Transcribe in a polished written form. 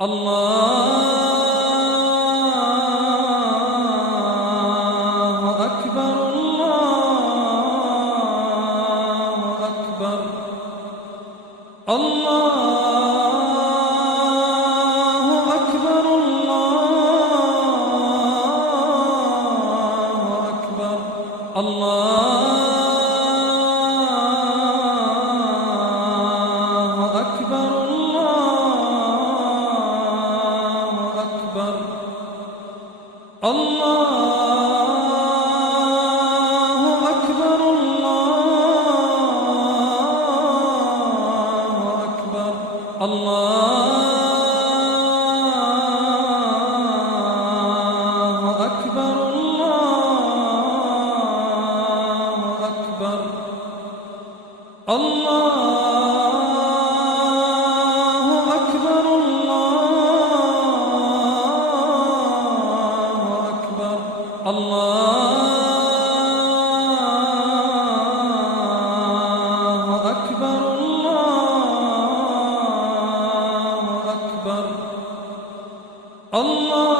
الله أكبر الله أكبر الله أكبر الله أكبر الله أكبر الله أكبر الله أكبر الله أكبر الله أكبر الله أكبر الله أكبر الله أكبر الله أكبر الله أكبر الله